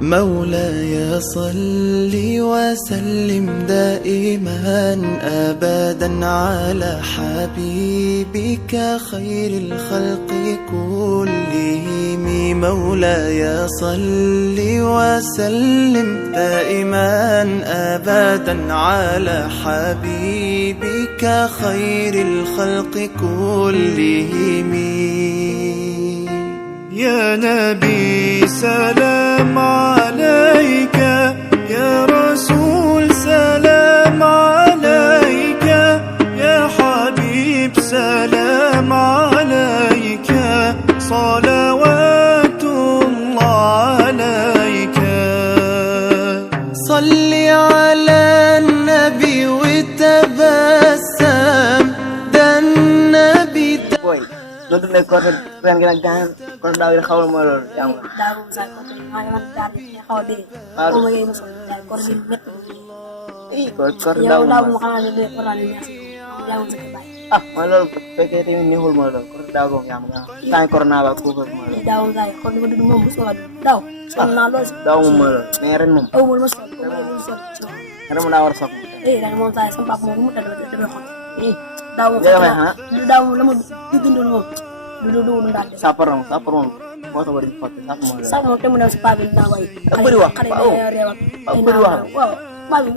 مولاي صل وسلم دائما أبدا على حبيبك خير الخلق كلهم. مولاي صل وسلم دائما أبدا على حبيبك خير الخلق كلهم. يا نبي سلام عليك، يا رسول سلام عليك، يا حبيب سلام عليك، صلوات الله عليك. صل على النبي وتبسم، ده النبي Untuk dekor keren kena kan kalau dah khawal molor yang daru sa ko ngalaman dati khawde ko may muso ko rin net kor ya dah daw mo kana de ko ran ni ya mo sa bay molor PKT ni hul molor kor dah ko yang kan corona ba ko molor daw sa ko ni du mo muso daw so na lo dah molor meren mum o mo muso ko mo muso karena mau nawar sok dan mo sa sampak mo mo da ko daw ya ha daw la mo dindul mo du ndal sapar mum mau tahu di foto sap molor sa mo temu na sa pabil na way beri wax beri wax waaw babi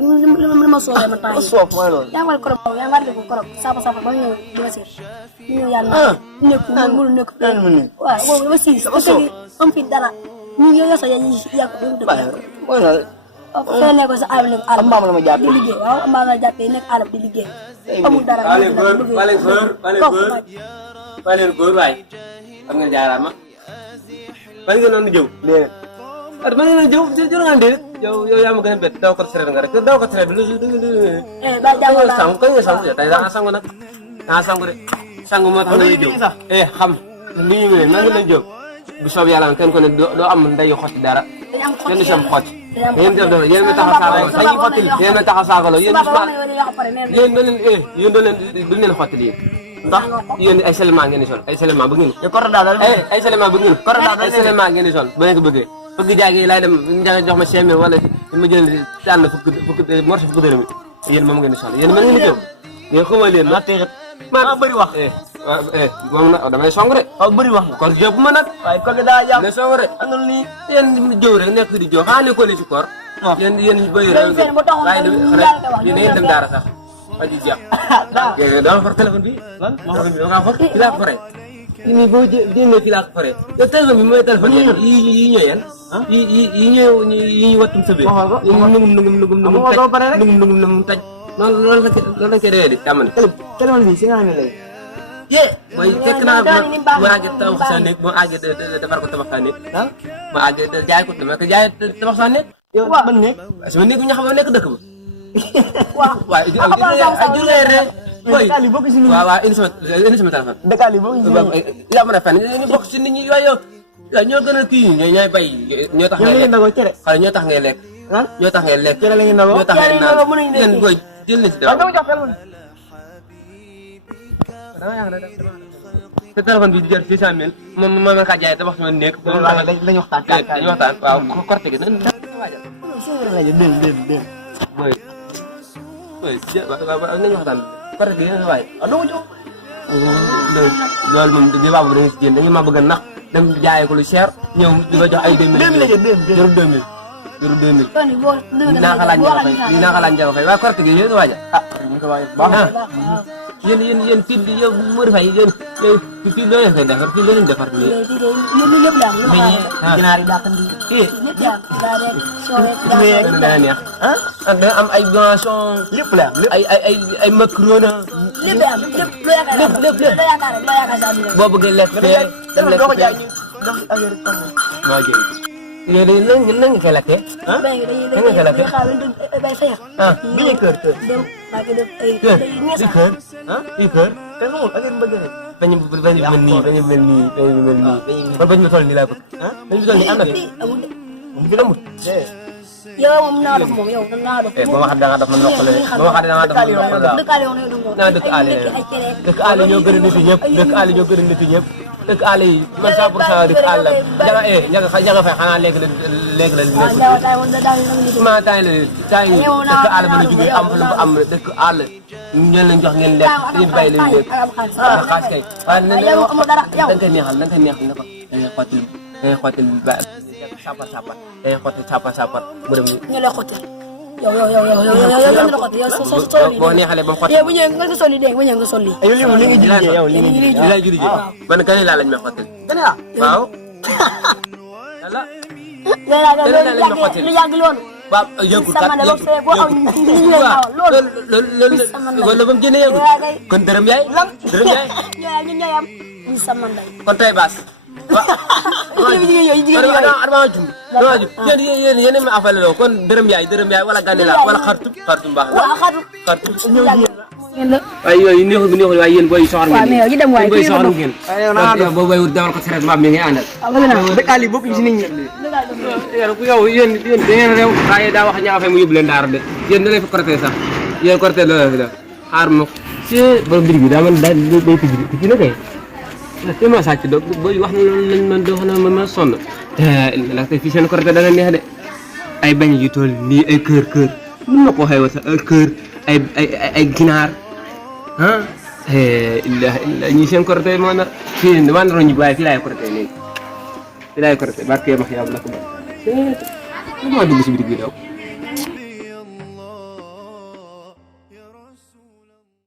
ma so ma tay sof molor yang wal korop yang war ko korop sapa ba ñu dina sir ñu yalla nekku mu nekku waaw mo si ko am fi dara ñu yo sa ya ko du molor fene ko sa alim alam am la ma japp di liggéey waaw am nga jappé nek alam di liggéey amul dara Paling gor way am nga jaarama bal nga non jëw de at man nga jëw jëw nga ndir yow yaa ma gën a bet daw ko sere nga rek daw ko sere lu ba jàmm la sang ko nga sang ya tay da sang nak na sang de sang mo tax na jëw xam ni ñu man nga jëw bu soob yàlla kenn ko ne do am nday xotti dara kenn sam xotti yeen def do yeen ma taxa saako sañi xotti yeen ma taxa saako yeen do leen xotti li ndax yeen ay selma ngeen sol ay selma bu ngeen ya kor dah dal ay selma bu ngeen kor daa ay selma ngeen sol bu ngeen ko bëggee bëgg jaage lay dem jox ma 5000 wala ma jël tan fukk morso fukk dërëm yeen mom ngeen sol yeen man ngeen jëw ngeen xuma leen na teexat ma bari wax mom na damay song rek bari wax kor jëb ma nak way ko da jam ne song rek andul ni yeen jëw rek nekk di jox xani ko ni ci kor yeen bëy rek way yeen dem dara sax aji jeex ya da for téléphone bi lan mo nga for ci la foré ini bo dine ci la foré yo téléphone bi moy téléphone yi ñoyen yi ñew yi watum sebe nugum taj non loolu la ke reedi tamane téléphone bi ci nga ne lay ye moy fekk na ma age taw sa nek mo age defar ko tabax sa nek ma age jaay ko dama ko jaay tabax sa nek yo ban nek sama nek ñu xam nek dëkk ba wah julere boy kali bokk ci ni waaw ini sama téléphone dekali bokk ci ni ya mëna fan ñu bokk ci nit ñi yoyo ya ñoo gëna ki ñay bay ñoo tax ngay ndago cere xala ñoo tax ngay lek ñoo tax ngay lek cere la ngi ndago ñoo tax ngay naan ñen boy jël na ci dara dama jox téléphone dama yaa nga te téléphone bi di jar 600000 mom ma ka jaay te wax sama nek lañu waxtaan ñu waxtaan waaw korté gi nan waajal dem boy nañu waxtaan parce que yéen a waay dama jox loolu moom di baabu dañu ci jënd dañu ma bëgg nax dem jaay ko lu cher ñëw di la jox ay 2000 jëru 2000 toni bo dina xalaat njaba fay waa korte gi yéen a waajal ñu ko waay baax yéen fii di yow Modou Faye yéen fii loo leen koy defar fii loo leen defar nii ñu lepp la ginaar yi dàqandi dana neex da am ay boisson lépp la ay macaroni lépp boo bëggee lekk fee dem lekk fee maa jël yéen lan nga koy lekkee bi ñu kër kër te xamul affaire bëgg rek bañ mel nii man bañ ma toll nii laa bëgg bañ ma toll nii am na fi mu fi amul yow moom naa def moom yow naa def ba waxat da nga def man noppale ba waxat da nga def man noppale dëkk Aliou ne naa dëkk Aliou ñoo gën a nit ñëpp dëkk Aliou ñoo gën a nit ñëpp dëkk àll yi man 100% dëkk àll la ñaga fay xanaa léegi la ma tay la tay dëkk àll ba la jógee am fa lu am dëkk àll ñeen lañ jox ngeen lekk ñu bay leen lekk xaas kay waaye dañ koy neexal ne ko dañuy xottil ba sapar dañuy xottil sapar mu dem ñu lay xotti yow ñu la xotti yow so boo neexalee ba mu xotti yow bu ñëwee nga soli dégg bu ñëwee nga soli yow li nga julli yow li lay julli ji man kañ laa lañ ma xottil gën la waaw lu yàgg loolu waaw yëngu kat loolu ba mu jëndee yëngu kon dërëm yaay ñun ñooy am ñu sama ndey kon tey baas yéen ma afale loo kon dërëm yaay wala gànne la wala xartum baax na xartum waaye yooyu neexul waaye yéen booy soxor ngeen booy soxor ngeen boo bay wut dawal ko saret mbaam mi ngay àndal dëkk àll yi bokk ci nit ñi yow yéen da ngeen réew waaye daa wax ñaa fay mu yóbbu leen daara de yéen da lay fa corté sax yéen corté loolu fi da xaar ma ci borom birig bi daa man day tijji na kay te ma sàcc do booy wax na loolu lañ man doo xam ne ma sonn ndaxte fii seen corté dana neex de ay bañ yu toll nii ay kër mën na koo xew sax ay kër ay ginaar ah illa ñi seen corté moo nar fii man roñ baay fii laay corté léegi fii laay corté barke ma yàlla ko ba ma dugg si bitig bi daw